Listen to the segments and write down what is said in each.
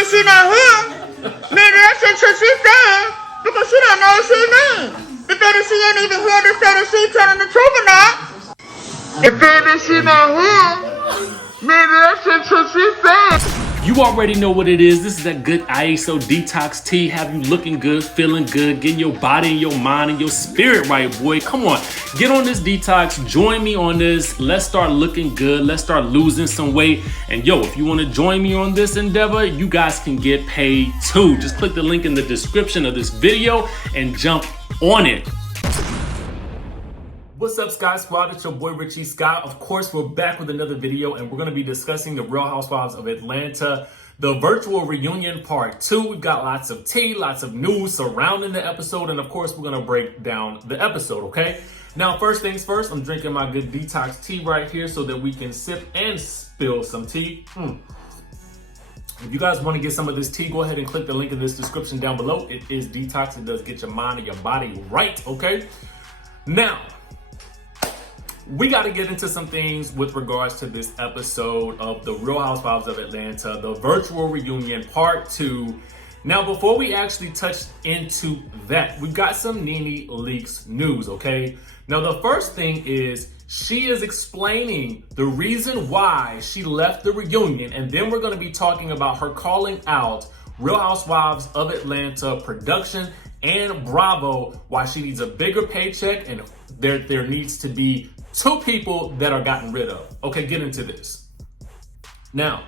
She not here. Maybe that's what she said because she don't know what she mean. But then she ain't even here to say that she telling the truth or not. If baby she not here, maybe that's what she said. You already know what it is. This is that good ISO detox tea. Have you looking good, feeling good, getting your body and your mind and your spirit right, boy. Come on, get on this detox. Join me on this. Let's start looking good. Let's start losing some weight. And yo, if you want to join me on this endeavor, you guys can get paid too. Just click the link in the description of this video and jump on it. What's up, Sky Squad? It's your boy Richie Scott. Of course, we're back with another video, and we're going to be discussing the Real Housewives of Atlanta, the virtual reunion part 2. We've got lots of tea, lots of news surrounding the episode, and of course, we're going to break down the episode, okay? Now, first things first, I'm drinking my good detox tea right here so that we can sip and spill some tea. If you guys want to get some of this tea, go ahead and click the link in this description down below. It is detox. It does get your mind and your body right, okay? Now, we got to get into some things with regards to this episode of the Real Housewives of Atlanta, the virtual reunion part 2. Now, before we actually touch into that, we've got some NENE leaks news, okay? Now, the first thing is she is explaining the reason why she left the reunion, and then we're going to be talking about her calling out Real Housewives of Atlanta production and Bravo, why she needs a bigger paycheck, and there needs to be 2 people that are gotten rid of. Okay, get into this. Now,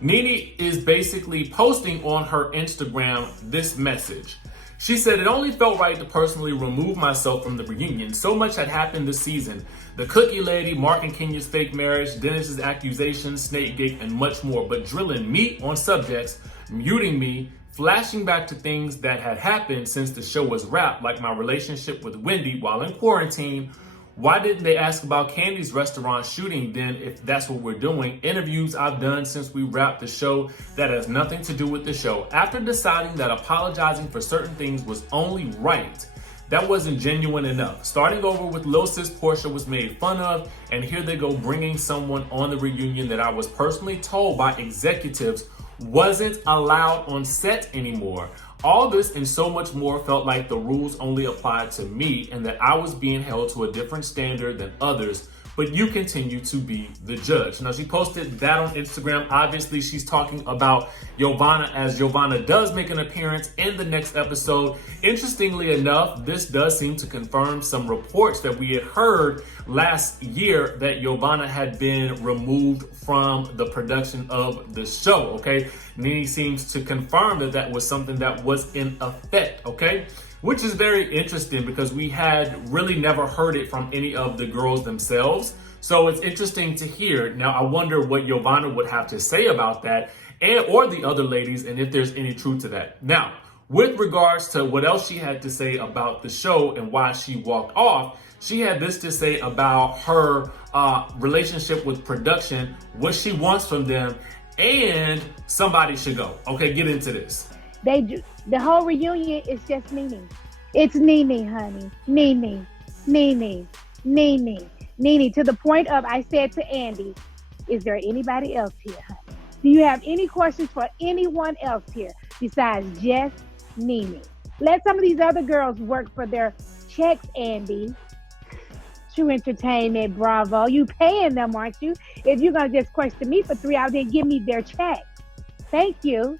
NENE is basically posting on her Instagram this message. She said, "It only felt right to personally remove myself from the reunion. So much had happened this season. The cookie lady, Mark and Kenya's fake marriage, Dennis's accusations, Snakegate, and much more. But drilling me on subjects, muting me, flashing back to things that had happened since the show was wrapped, like my relationship with Wendy while in quarantine. Why didn't they ask about Kandi's restaurant shooting then if that's what we're doing? Interviews I've done since we wrapped the show that has nothing to do with the show. After deciding that apologizing for certain things was only right, that wasn't genuine enough. Starting over with Lil Sis Porsha was made fun of, and here they go bringing someone on the reunion that I was personally told by executives wasn't allowed on set anymore. All this and so much more felt like the rules only applied to me and that I was being held to a different standard than others, but you continue to be the judge." Now, she posted that on Instagram. Obviously, she's talking about Giovanna, as Giovanna does make an appearance in the next episode. Interestingly enough, this does seem to confirm some reports that we had heard last year that Giovanna had been removed from the production of the show, okay? NENE seems to confirm that that was something that was in effect, okay? Which is very interesting because we had really never heard it from any of the girls themselves. So it's interesting to hear. Now, I wonder what Giovanna would have to say about that, and or the other ladies, and if there's any truth to that. Now, with regards to what else she had to say about the show and why she walked off, she had this to say about her relationship with production, what she wants from them, and somebody should go. Okay, get into this. They do. The whole reunion is just NENE. It's NENE, honey. NENE, NENE, NENE, NENE. To the point of, I said to Andy, is there anybody else here, honey? Do you have any questions for anyone else here besides just NENE? Let some of these other girls work for their checks, Andy. True Entertainment, Bravo. You paying them, aren't you? If you're going to just question me for 3 hours, then give me their check. Thank you.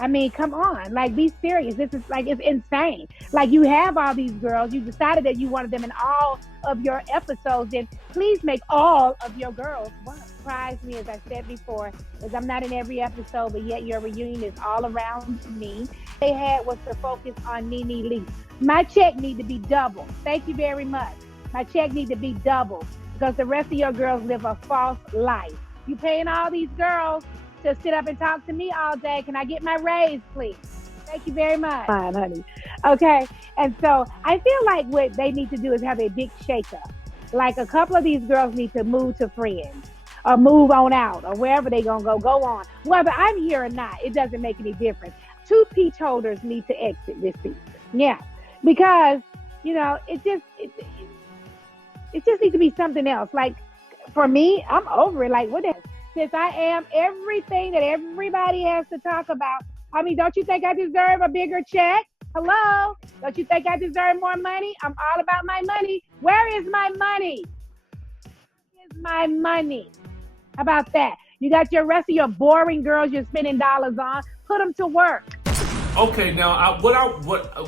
I mean, come on, like, be serious. This is like, it's insane. Like, you have all these girls. You decided that you wanted them in all of your episodes. Then please make all of your girls work. Surprised me, as I said before, is I'm not in every episode, but yet your reunion is all around me. They had was to focus on NENE Lee. My check need to be double. Thank you very much. My check need to be double because the rest of your girls live a false life. You paying all these girls to sit up and talk to me all day. Can I get my raise, please? Thank you very much. Fine, honey. Okay. And so I feel like what they need to do is have a big shakeup. Like, a couple of these girls need to move to Friends or move on out or wherever they gonna go on. Whether I'm here or not, it doesn't make any difference. 2 peach holders need to exit this season. Yeah. Because, you know, it just needs to be something else. Like, for me, I'm over it. Like, what the since I am everything that everybody has to talk about. I mean, don't you think I deserve a bigger check? Hello? Don't you think I deserve more money? I'm all about my money. Where is my money? Where is my money? How about that? You got your rest of your boring girls you're spending dollars on. Put them to work. Okay, now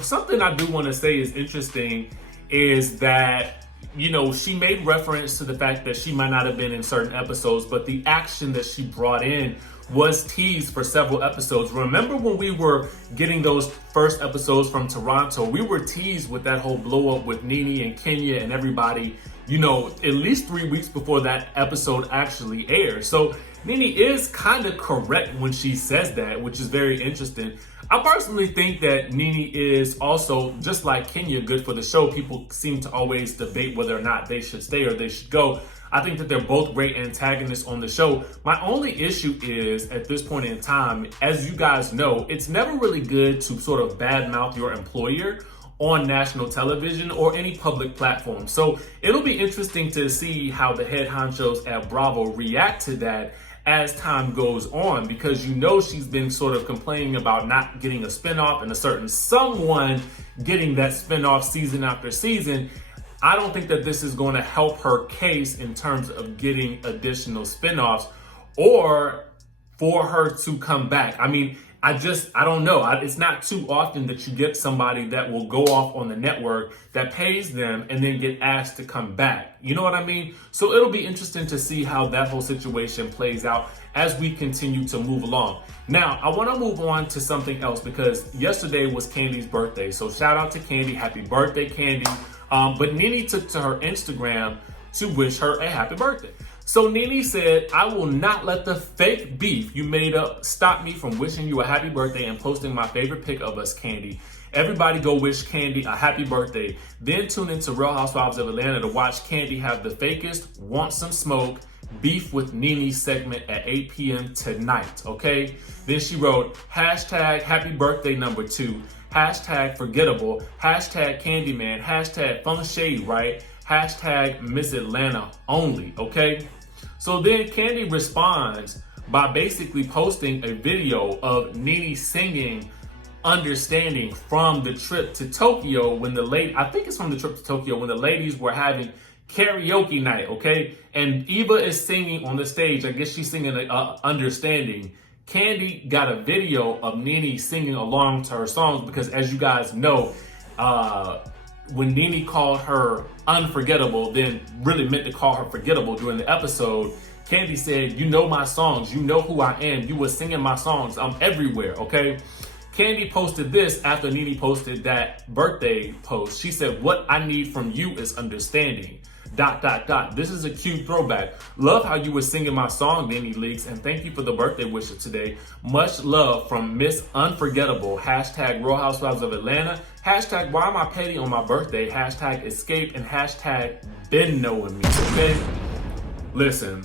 something I do want to say is interesting is that, you know, she made reference to the fact that she might not have been in certain episodes, but the action that she brought in was teased for several episodes. Remember when we were getting those first episodes from Toronto, we were teased with that whole blow up with NeNe and Kenya and everybody, you know, at least 3 weeks before that episode actually aired. So NeNe is kind of correct when she says that, which is very interesting. I personally think that NeNe is also, just like Kenya, good for the show. People seem to always debate whether or not they should stay or they should go. I think that they're both great antagonists on the show. My only issue is, at this point in time, as you guys know, it's never really good to sort of badmouth your employer on national television or any public platform. So it'll be interesting to see how the head honchos at Bravo react to that as time goes on, because you know she's been sort of complaining about not getting a spinoff and a certain someone getting that spinoff season after season. I don't think that this is going to help her case in terms of getting additional spinoffs or for her to come back. I mean, I don't know. It's not too often that you get somebody that will go off on the network that pays them and then get asked to come back. You know what I mean? So it'll be interesting to see how that whole situation plays out as we continue to move along. Now, I want to move on to something else because yesterday was Kandi's birthday. So shout out to Kandi. Happy birthday, Kandi. But NeNe took to her Instagram to wish her a happy birthday. So NeNe said, "I will not let the fake beef you made up stop me from wishing you a happy birthday and posting my favorite pic of us, Kandi. Everybody go wish Kandi a happy birthday. Then tune into Real Housewives of Atlanta to watch Kandi have the fakest want some smoke beef with NeNe segment at 8 p.m. tonight, okay?" Then she wrote, hashtag happy birthday #2, hashtag forgettable, hashtag Candyman, hashtag fun shade, right? Hashtag Miss Atlanta only, okay? So then Kandi responds by basically posting a video of NeNe singing Understanding from the trip to Tokyo when I think it's from the trip to Tokyo when the ladies were having karaoke night, okay? And Eva is singing on the stage. I guess she's singing Understanding. Kandi got a video of NeNe singing along to her songs because, as you guys know, when NeNe called her unforgettable, then really meant to call her forgettable during the episode, Kandi said, "You know my songs, you know who I am, you were singing my songs, I'm everywhere," okay? Kandi posted this after NeNe posted that birthday post. She said, "What I need from you is understanding, ... This is a cute throwback. Love how you were singing my song, NeNe Leaks, and thank you for the birthday wishes today. Much love from Miss Unforgettable. Hashtag Real Housewives of Atlanta. Hashtag why am I petty on my birthday? Hashtag escape and hashtag been knowing me," okay? Listen,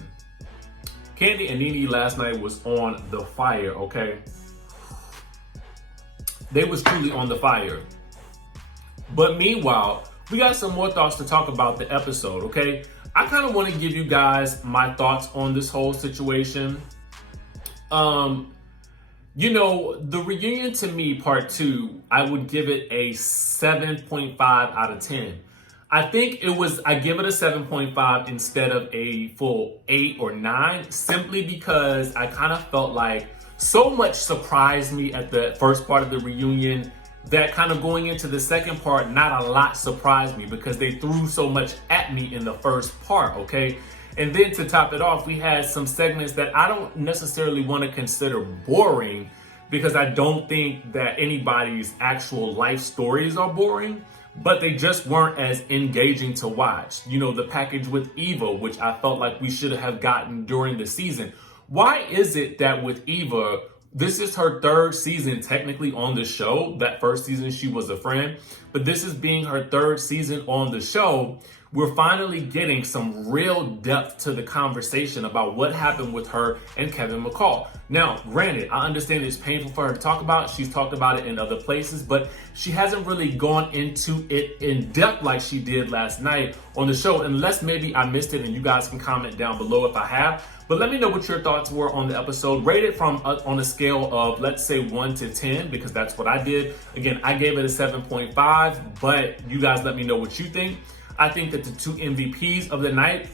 Kandi and NeNe last night was on the fire, okay? They was truly on the fire. But meanwhile, we got some more thoughts to talk about the episode, okay? I kind of want to give you guys my thoughts on this whole situation. You know, the reunion to me, part 2, I would give it a 7.5 out of 10. I give it a 7.5 instead of a full 8 or 9, simply because I kind of felt like so much surprised me at the first part of the reunion that kind of going into the second part, not a lot surprised me because they threw so much at me in the first part, okay? And then to top it off, we had some segments that I don't necessarily want to consider boring because I don't think that anybody's actual life stories are boring, but they just weren't as engaging to watch. You know, the package with Eva, which I felt like we should have gotten during the season. Why is it that with Eva, this is her 3rd season technically on the show? That first season she was a friend, but this is being her 3rd season on the show. We're finally getting some real depth to the conversation about what happened with her and Kevin McCall. Now, granted, I understand it's painful for her to talk about. She's talked about it in other places, but she hasn't really gone into it in depth like she did last night on the show, unless maybe I missed it and you guys can comment down below if I have. But let me know what your thoughts were on the episode. Rate it from on a scale of, let's say, 1 to 10, because that's what I did. Again, I gave it a 7.5, but you guys let me know what you think. I think that the two MVPs of the night,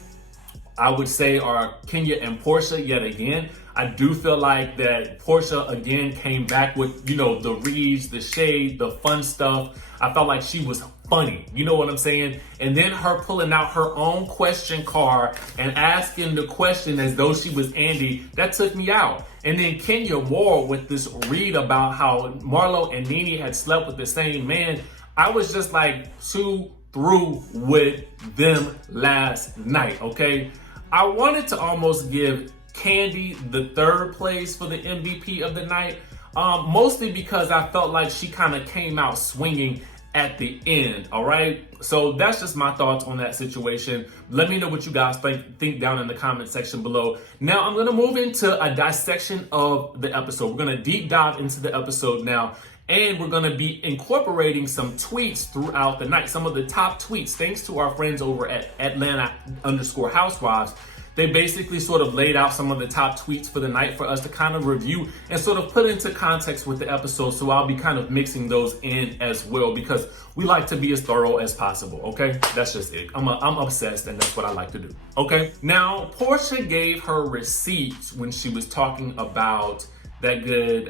I would say, are Kenya and Porsha yet again. I do feel like that Porsha again came back with, you know, the reads, the shade, the fun stuff. I felt like she was funny. You know what I'm saying? And then her pulling out her own question card and asking the question as though she was Andy, that took me out. And then Kenya Moore with this read about how Marlo and NENE had slept with the same man. I was just like too through with them last night, okay? I wanted to almost give Kandi the third place for the MVP of the night, mostly because I felt like she kind of came out swinging at the end, all right? So that's just my thoughts on that situation. Let me know what you guys think down in the comment section below. Now I'm gonna move into a dissection of the episode. We're gonna deep dive into the episode now, and we're gonna be incorporating some tweets throughout the night, some of the top tweets, thanks to our friends over at Atlanta_Housewives. They basically sort of laid out some of the top tweets for the night for us to kind of review and sort of put into context with the episode. So I'll be kind of mixing those in as well, because we like to be as thorough as possible, okay? That's just it. I'm obsessed, and that's what I like to do, okay? Now, Porsha gave her receipts when she was talking about that good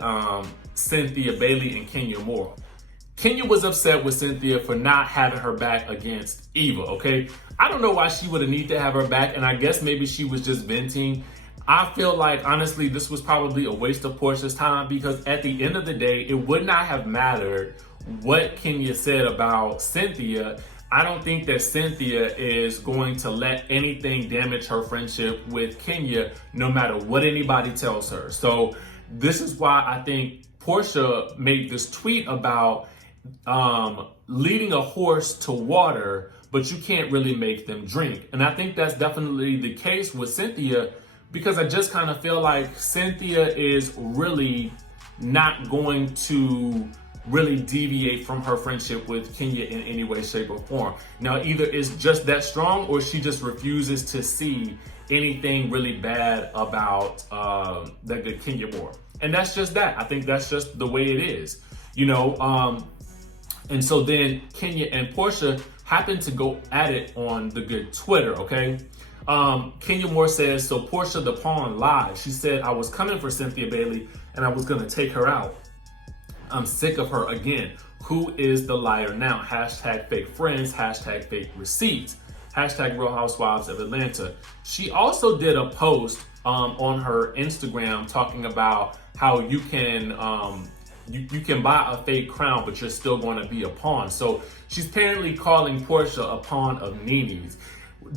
Cynthia Bailey and Kenya Moore. Kenya was upset with Cynthia for not having her back against Eva, okay? I don't know why she would have need to have her back, and I guess maybe she was just venting. I feel like, honestly, this was probably a waste of Porsha's time, because at the end of the day, it would not have mattered what Kenya said about Cynthia. I don't think that Cynthia is going to let anything damage her friendship with Kenya, no matter what anybody tells her. So this is why I think Porsha made this tweet about leading a horse to water, but you can't really make them drink. And I think that's definitely the case with Cynthia, because I just kind of feel like Cynthia is really not going to really deviate from her friendship with Kenya in any way, shape, or form. Now, either it's just that strong, or she just refuses to see anything really bad about that good Kenya Moore. And that's just that. I think that's just the way it is, you know. And so then Kenya and Porsha happened to go at it on the good Twitter, okay? Kenya Moore says, so Porsha the pawn lied. She said, I was coming for Cynthia Bailey and I was gonna take her out. I'm sick of her again. Who is the liar now? Hashtag fake friends, hashtag fake receipts, hashtag Real Housewives of Atlanta. She also did a post on her Instagram talking about how you can you can buy a fake crown, but you're still going to be a pawn. So she's apparently calling Porsha a pawn of NENE's.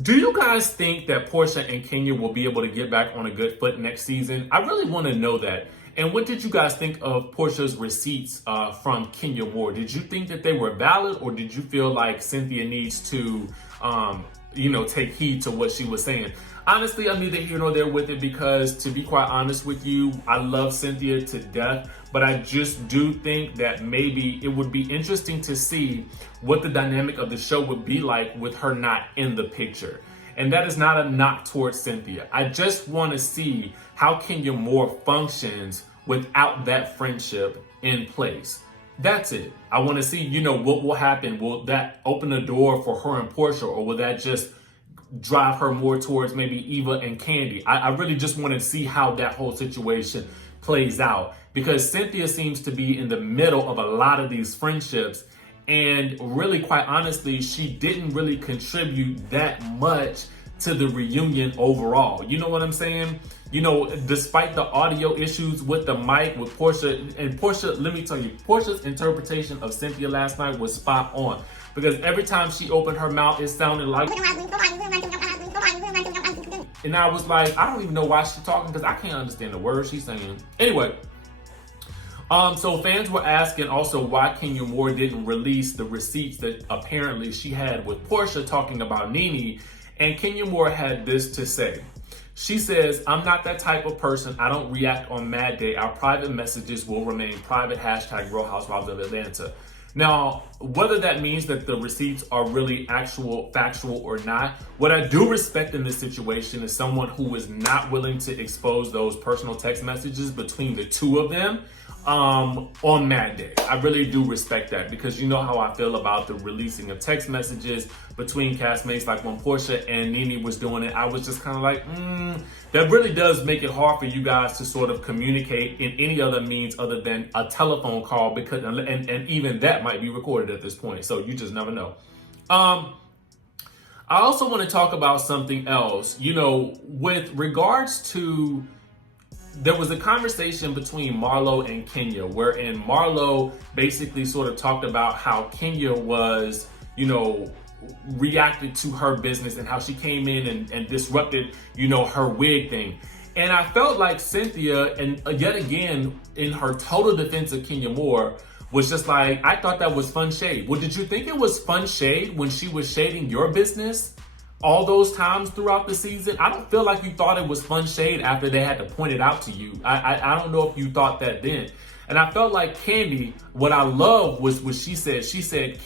Do you guys think that Porsha and Kenya will be able to get back on a good foot next season? I really want to know that. And what did you guys think of Porsha's receipts from Kenya Moore? Did you think that they were valid, or did you feel like Cynthia needs to, take heed to what she was saying? Honestly, I'm neither here nor there with it, because to be quite honest with you, I love Cynthia to death, but I just do think that maybe it would be interesting to see what the dynamic of the show would be like with her not in the picture. And that is not a knock towards Cynthia. I just want to see how Kenya Moore functions without that friendship in place. That's it. I want to see, what will happen. Will that open a door for her and Porsha, or will that just drive her more towards maybe Eva and Kandi? I really just want to see how that whole situation plays out, because Cynthia seems to be in the middle of a lot of these friendships, and really, quite honestly, she didn't really contribute that much to the reunion overall. You know what I'm saying? Despite the audio issues with the mic with Porsha, and Porsha, let me tell you, Porsha's interpretation of Cynthia last night was spot on, because every time she opened her mouth, it sounded like, and I was like, I don't even know why she's talking, because I can't understand the words she's saying. Anyway, so fans were asking also why Kenya Moore didn't release the receipts that apparently she had with Porsha talking about NENE, and Kenya Moore had this to say. She says, I'm not that type of person. I don't react on Mad Day. Our private messages will remain private. Hashtag Real Housewives of Atlanta. Now, whether that means that the receipts are really factual or not, what I do respect in this situation is someone who is not willing to expose those personal text messages between the two of them on Mad Day. I really do respect that, because you know how I feel about the releasing of text messages between castmates. Like when Porsha and NENE was doing it, I was just kind of like, that really does make it hard for you guys to sort of communicate in any other means other than a telephone call, because and even that might be recorded at this point, so you just never know. I also want to talk about something else, you know, with regards to, there was a conversation between Marlo and Kenya, wherein Marlo basically sort of talked about how Kenya was, you know, reacted to her business and how she came in and disrupted, you know, her wig thing. And I felt like Cynthia, and yet again, in her total defense of Kenya Moore, was just like, I thought that was fun shade. Well, did you think it was fun shade when she was shading your business all those times throughout the season? I don't feel like you thought it was fun shade after they had to point it out to you. I don't know if you thought that then. And I felt like Kandi, what I love was what she said. She said,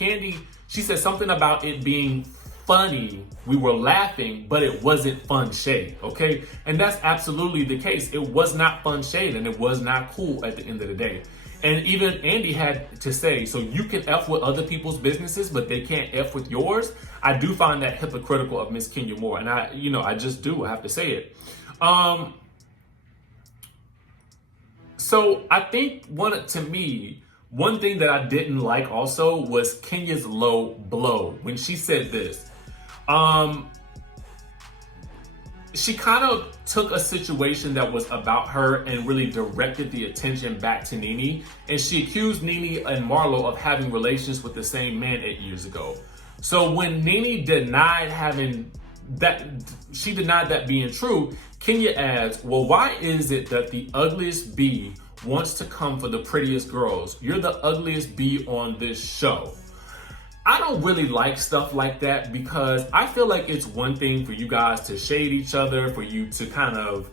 she said something about it being funny. We were laughing, but it wasn't fun shade, okay? And that's absolutely the case. It was not fun shade, and it was not cool at the end of the day. And even Andy had to say, so you can F with other people's businesses, but they can't F with yours. I do find that hypocritical of Miss Kenya Moore. And I just do, I have to say it. So I think to me, one thing that I didn't like also was Kenya's low blow when she said this. She kind of took a situation that was about her and really directed the attention back to NENE. And she accused NENE and Marlo of having relations with the same man 8 years ago. So when NENE denied that being true, Kenya adds, well, why is it that the ugliest bee wants to come for the prettiest girls? You're the ugliest bee on this show. I don't really like stuff like that, because I feel like it's one thing for you guys to shade each other, for you to kind of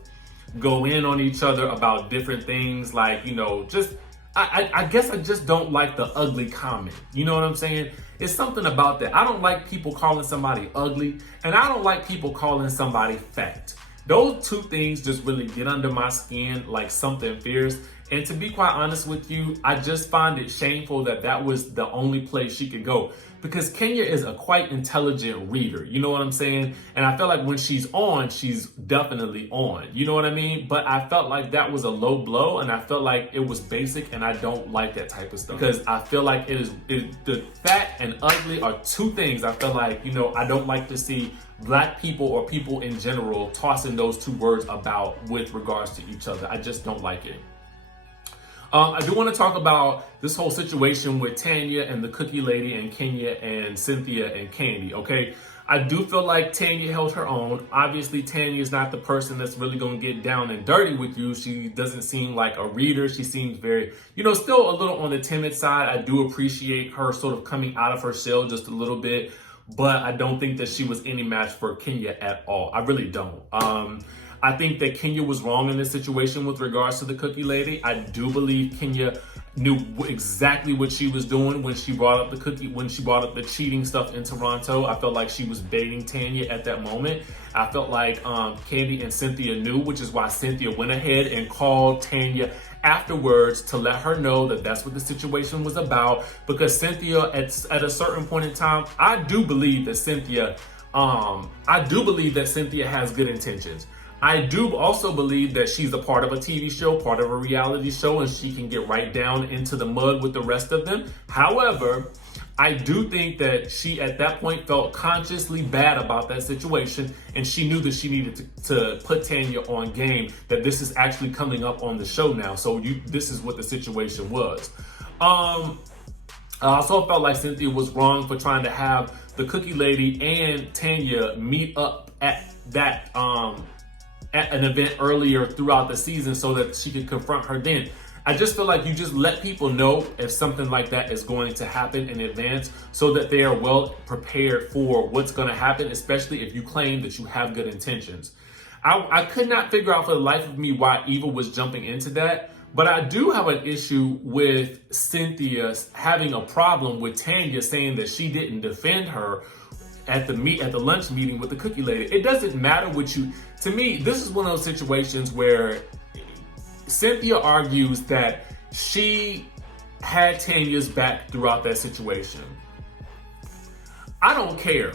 go in on each other about different things, like, you know, just, I guess I just don't like the ugly comment. You know what I'm saying? It's something about that. I don't like people calling somebody ugly, and I don't like people calling somebody fat. Those two things just really get under my skin like something fierce. And to be quite honest with you, I just find it shameful that that was the only place she could go, because Kenya is a quite intelligent reader. You know what I'm saying? And I feel like when she's on, she's definitely on. You know what I mean? But I felt like that was a low blow, and I felt like it was basic, and I don't like that type of stuff, because I feel like the fat and ugly are two things I feel like, you know, I don't like to see Black people or people in general tossing those two words about with regards to each other. I just don't like it. I do want to talk about this whole situation with Tanya and the cookie lady and Kenya and Cynthia and Kandi, okay? I do feel like Tanya held her own. Obviously, Tanya is not the person that's really going to get down and dirty with you. She doesn't seem like a reader. She seems very, you know, still a little on the timid side. I do appreciate her sort of coming out of her shell just a little bit, but I don't think that she was any match for Kenya at all. I really don't. I think that Kenya was wrong in this situation with regards to the cookie lady. I do believe Kenya knew exactly what she was doing when she brought up the cheating stuff in Toronto. I felt like she was baiting Tanya at that moment. I felt like Kandi and Cynthia knew, which is why Cynthia went ahead and called Tanya afterwards to let her know that that's what the situation was about. Because Cynthia, at a certain point in time, I do believe that Cynthia has good intentions. I do also believe that she's a part of a TV show, part of a reality show, and she can get right down into the mud with the rest of them. However, I do think that she at that point felt consciously bad about that situation, and she knew that she needed to put Tanya on game, that this is actually coming up on the show now. So this is what the situation was. I also felt like Cynthia was wrong for trying to have the cookie lady and Tanya meet up at that at an event earlier throughout the season so that she could confront her then. I just feel like you just let people know if something like that is going to happen in advance so that they are well prepared for what's going to happen, especially if you claim that you have good intentions. I could not figure out for the life of me why Eva was jumping into that. But I do have an issue with Cynthia having a problem with Tanya saying that she didn't defend her at the lunch meeting with the cookie lady. It doesn't matter what you, to me, this is one of those situations where Cynthia argues that she had Tanya's back throughout that situation. I don't care,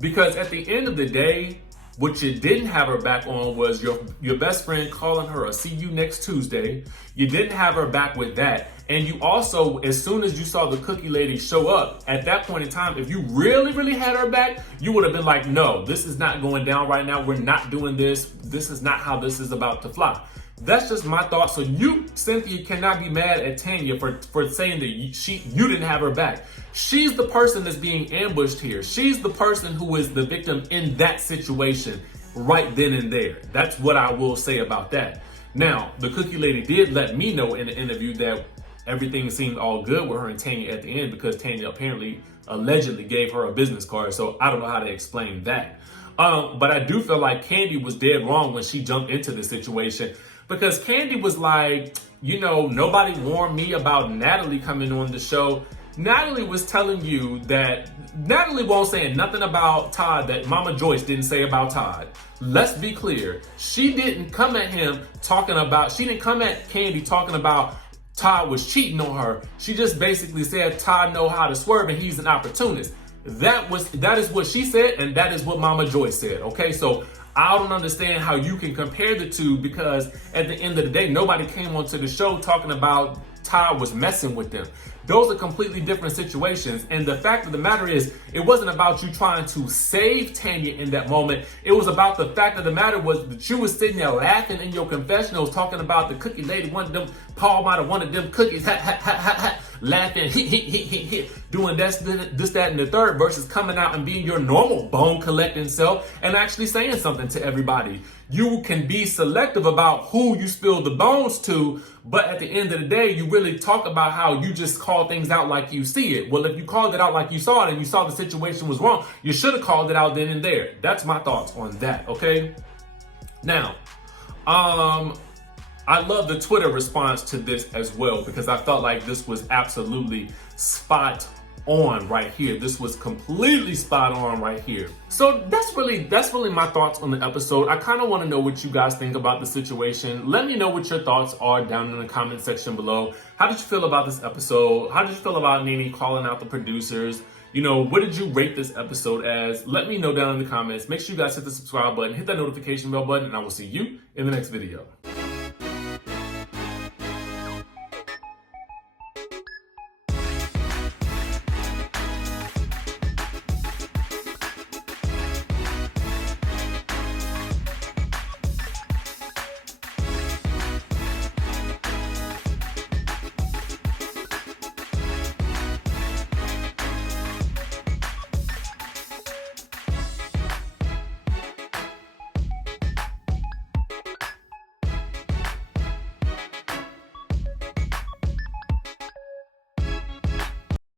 because at the end of the day, what you didn't have her back on was your best friend calling her a see you next Tuesday. You didn't have her back with that. And you also, as soon as you saw the cookie lady show up, at that point in time, if you really, really had her back, you would have been like, no, this is not going down right now. We're not doing this. This is not how this is about to fly. That's just my thought. So you, Cynthia, cannot be mad at Tanya for saying that you didn't have her back. She's the person that's being ambushed here. She's the person who is the victim in that situation right then and there. That's what I will say about that. Now, the cookie lady did let me know in the interview that everything seemed all good with her and Tanya at the end, because Tanya apparently, allegedly gave her a business card. So I don't know how to explain that. But I do feel like Kandi was dead wrong when she jumped into this situation, because Kandi was like, you know, nobody warned me about Natalie coming on the show. Natalie was telling you that Natalie won't say nothing about Todd that Mama Joyce didn't say about Todd. Let's be clear. She didn't come at him she didn't come at Kandi talking about Todd was cheating on her. She just basically said Todd know how to swerve and he's an opportunist. That is what she said, and that is what Mama Joyce said. Okay, so I don't understand how you can compare the two, because at the end of the day, nobody came onto the show talking about Todd was messing with them. Those are completely different situations. And the fact of the matter is, it wasn't about you trying to save Tanya in that moment. It was about the fact of the matter was that you was sitting there laughing in your confessionals talking about the cookie lady wanted them, Paul might have wanted them cookies, laughing, doing this, that, and the third, versus coming out and being your normal bone collecting self and actually saying something to everybody. You can be selective about who you spill the bones to, but at the end of the day, you really talk about how you just call things out like you see it. Well, if you called it out like you saw it and you saw the situation was wrong, you should have called it out then and there. That's my thoughts on that, okay? Now, I love the Twitter response to this as well, because I felt like this was absolutely spot on right here. This was completely spot on right here. So that's really my thoughts on the episode. I kind of want to know what you guys think about the situation. Let me know what your thoughts are down in the comment section below. How did you feel about this episode? How did you feel about NENE calling out the producers? You know, what did you rate this episode as? Let me know down in the comments. Make sure you guys hit the subscribe button, hit that notification bell button, and I will see you in the next video.